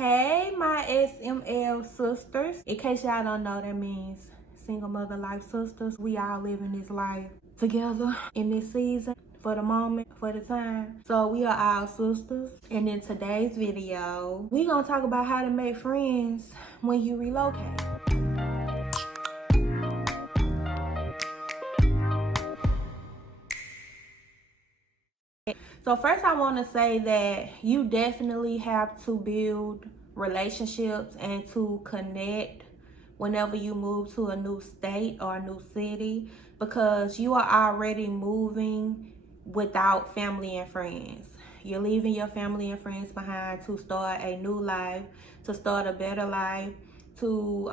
Hey, my SML sisters. In case y'all don't know, that means single mother life sisters. We all living this life together in this season, for the moment, for the time. So we are all sisters. And in today's video, we gonna talk about how to make friends when you relocate. So first I want to say that you definitely have to build relationships and to connect whenever you move to a new state or a new city, because you are already moving without family and friends. You're leaving your family and friends behind to start a new life, to start a better life, to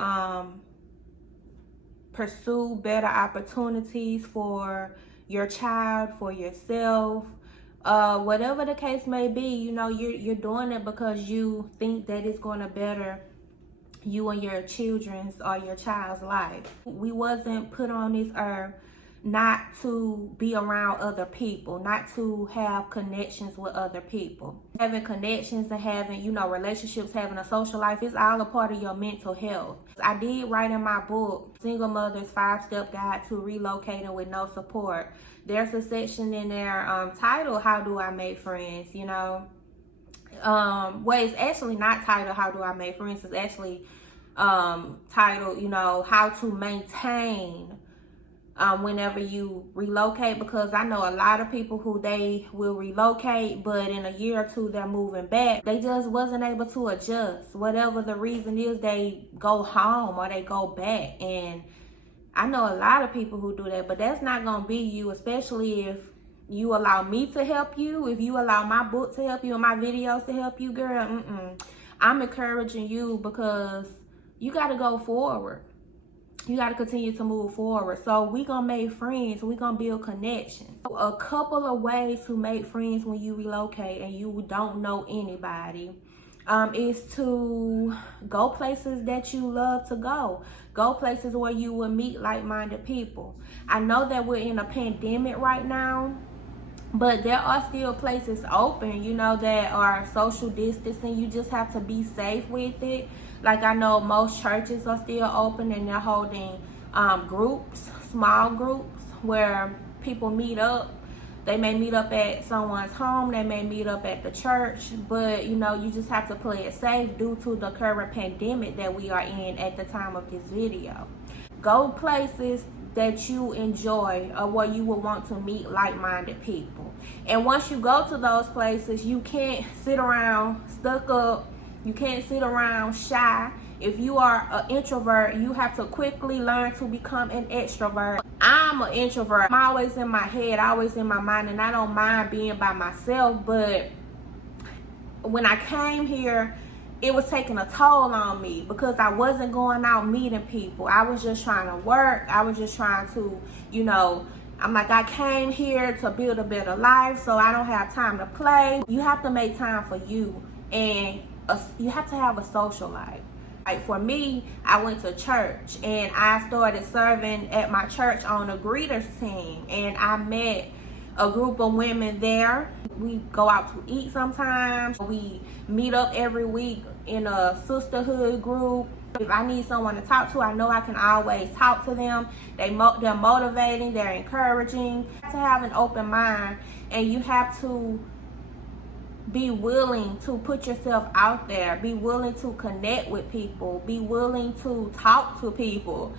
pursue better opportunities for your child, for yourself. Whatever the case may be, you know, you're doing it because you think that it's going to better you and your children's or your child's life. We wasn't put on this earth not to be around other people, not to have connections with other people. Having connections and having, you know, relationships, having a social life is all a part of your mental health. I did write in my book, Single Mother's 5-Step Guide to Relocating with No Support. There's a section in there titled, How Do I Make Friends, you know. Well, it's actually not titled How Do I Make Friends. It's actually titled, you know, How to Maintain whenever you relocate, because I know a lot of people who they will relocate, but in a year or two they're moving back. They just wasn't able to adjust. Whatever the reason is, they go home or they go back. And I know a lot of people who do that, but that's not gonna be you, especially if you allow me to help you, if you allow my book to help you and my videos to help you, girl. I'm encouraging you, because you got to go forward. You got to continue to move forward. So we gonna make friends. We gonna build connections. A couple of ways to make friends when you relocate and you don't know anybody is to go places that you love to go. Go places where you will meet like-minded people. I know that we're in a pandemic right now, but there are still places open, you know, that are social distancing. You just have to be safe with it. Like, I know most churches are still open and they're holding groups, small groups, where people meet up. They may meet up at someone's home, they may meet up at the church, but you know, you just have to play it safe due to the current pandemic that we are in at the time of this video. Go places that you enjoy or where you will want to meet like-minded people. And once you go to those places, you can't sit around stuck up. You can't sit around shy. If you are an introvert, you have to quickly learn to become an extrovert. I'm an introvert. I'm always in my head, always in my mind, and I don't mind being by myself. But when I came here, it was taking a toll on me because I wasn't going out meeting people. I was just trying to work. I was just trying to, you know, I'm like, I came here to build a better life, so I don't have time to play. You have to make time for you, and you have to have a social life. Like for me, I went to church and I started serving at my church on a greeters team, and I met a group of women there. We go out to eat sometimes. We meet up every week in a sisterhood group. If I need someone to talk to, I know I can always talk to them. They're motivating, they're encouraging. You have to have an open mind, and you have to be willing to put yourself out there. Be willing to connect with people. Be willing to talk to people.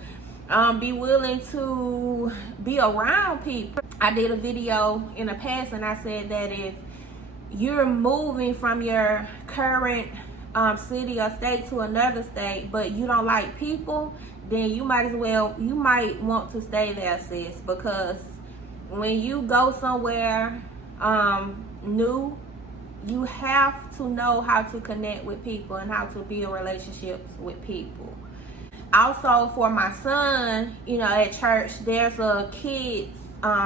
Be willing to be around people. I did a video in the past and I said that if you're moving from your current city or state to another state, but you don't like people, then you might want to stay there, sis, because when you go somewhere new, you have to know how to connect with people and how to build relationships with people. Also, for my son, you know, at church, there's a kids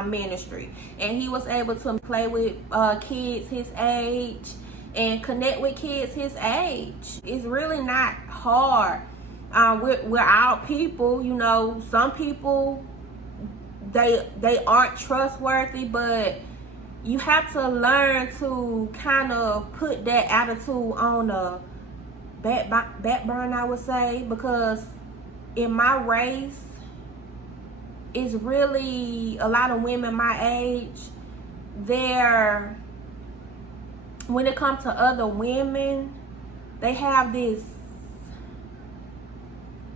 ministry, and he was able to play with kids his age and connect with kids his age. It's really not hard. We're all people, you know. Some people, they aren't trustworthy, but you have to learn to kind of put that attitude on a backburn, I would say, because in my race, it's really a lot of women my age, when it comes to other women, they have this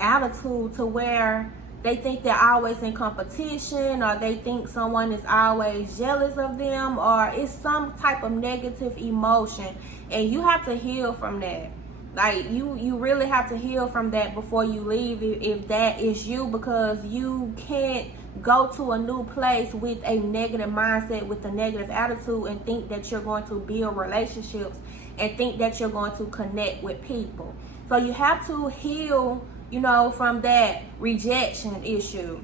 attitude to where they think they're always in competition, or they think someone is always jealous of them, or it's some type of negative emotion, and you have to heal from that. Like, you really have to heal from that before you leave, if that is you, because you can't go to a new place with a negative mindset, with a negative attitude, and think that you're going to build relationships and think that you're going to connect with people. So you have to heal, from that rejection issue,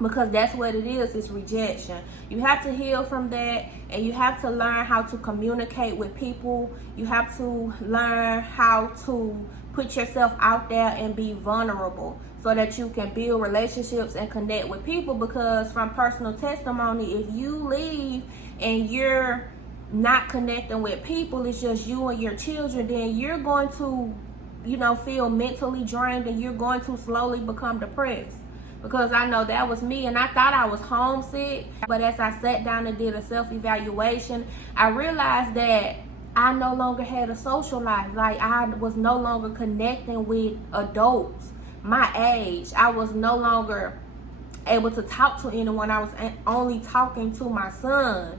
because that's what it is. It's rejection. You have to heal from that, and you have to learn how to communicate with people. You have to learn how to put yourself out there and be vulnerable, so that you can build relationships and connect with people. Because from personal testimony, if you leave and you're not connecting with people, it's just you and your children, then you're going to feel mentally drained, and you're going to slowly become depressed. Because I know that was me, and I thought I was homesick, but as I sat down and did a self-evaluation, I realized that I no longer had a social life. Like, I was no longer connecting with adults my age. I was no longer able to talk to anyone. I was only talking to my son.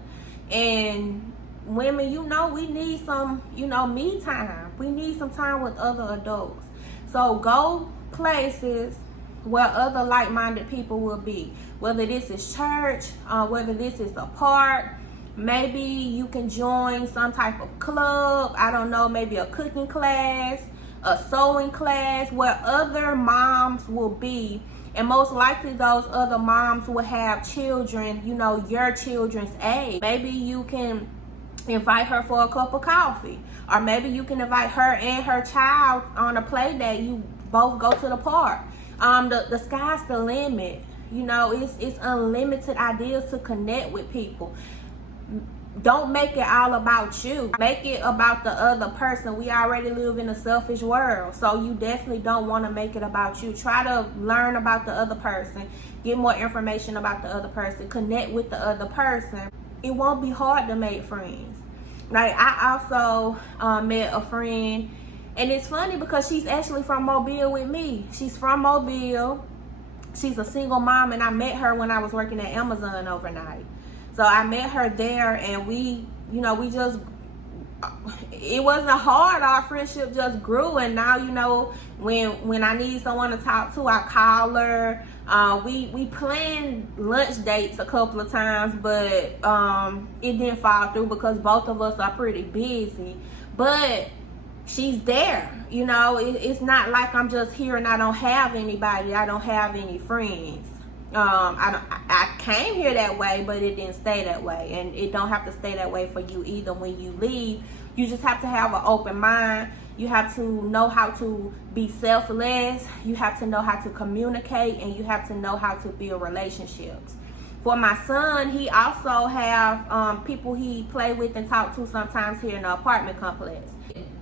And women, we need some, me time. We need some time with other adults. So go places where other like-minded people will be. Whether this is church, whether this is a park, maybe you can join some type of club. I don't know, maybe a cooking class, a sewing class, where other moms will be. And most likely those other moms will have children, your children's age. Maybe you can invite her for a cup of coffee, or maybe you can invite her and her child on a play date. You both go to the park. The sky's the limit. It's unlimited ideas to connect with people. Don't make it all about you. Make it about the other person. We already live in a selfish world, so you definitely don't want to make it about you. Try to learn about the other person, get more information about the other person, connect with the other person. It won't be hard to make friends. Like, I also met a friend, and it's funny because she's actually from Mobile with me. She's from Mobile. She's a single mom, and I met her when I was working at Amazon overnight. So I met her there, and we just, it wasn't hard. Our friendship just grew, and now, when I need someone to talk to, I call her. We planned lunch dates a couple of times, but it didn't fall through because both of us are pretty busy. But she's there. It's not like I'm just here and I don't have anybody. I don't have any friends. I came here that way, but it didn't stay that way, and it don't have to stay that way for you either. When you leave, you just have to have an open mind. You have to know how to be selfless. You have to know how to communicate, and you have to know how to build relationships. For my son, he also have people he play with and talk to sometimes here in the apartment complex.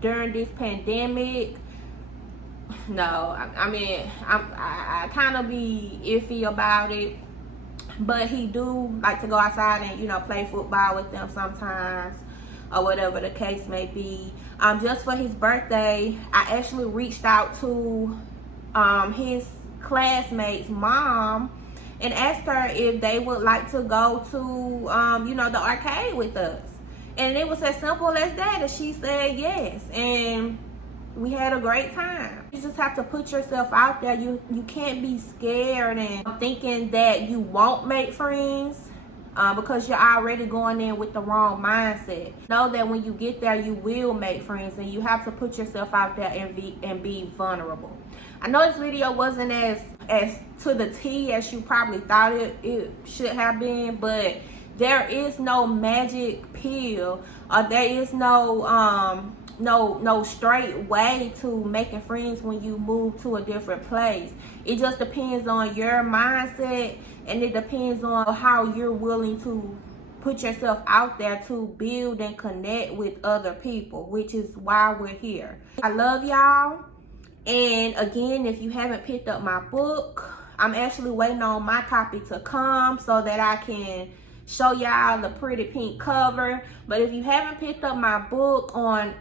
During this pandemic, no, I kind of be iffy about it, but he do like to go outside and play football with them sometimes, or whatever the case may be. Just for his birthday, I actually reached out to his classmate's mom and asked her if they would like to go to the arcade with us, and it was as simple as that, and she said yes, and we had a great time. You just have to put yourself out there. You can't be scared and thinking that you won't make friends, because you're already going in with the wrong mindset. Know that when you get there, you will make friends, and you have to put yourself out there and be vulnerable. I know this video wasn't as to the T as you probably thought it should have been, but there is no magic pill, or there is no straight way to making friends when you move to a different place. It just depends on your mindset, and it depends on how you're willing to put yourself out there to build and connect with other people, which is why we're here. I love y'all. And again, if you haven't picked up my book, I'm actually waiting on my copy to come so that I can show y'all the pretty pink cover. But if you haven't picked up my book on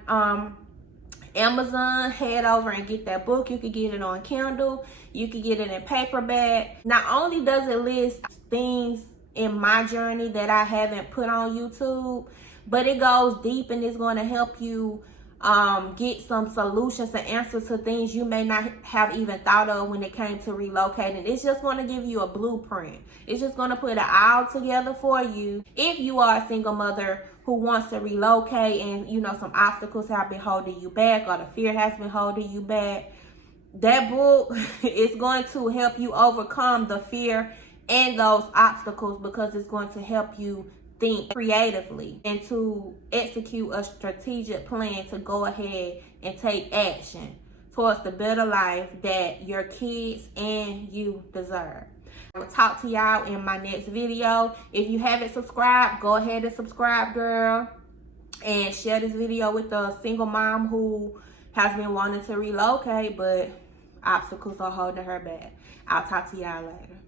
Amazon, head over and get that book. You can get it on Kindle. You can get it in paperback. Not only does it list things in my journey that I haven't put on YouTube, but it goes deep and it's going to help you get some solutions and answers to things you may not have even thought of when it came to relocating. It's just going to give you a blueprint. It's just going to put it all together for you if you are a single mother who wants to relocate and you know some obstacles have been holding you back or the fear has been holding you back. That book is going to help you overcome the fear and those obstacles, because it's going to help you think creatively and to execute a strategic plan to go ahead and take action towards the better life that your kids and you deserve. I will talk to y'all in my next video. If you haven't subscribed, go ahead and subscribe, girl, and share this video with a single mom who has been wanting to relocate but obstacles are holding her back. I'll talk to y'all later.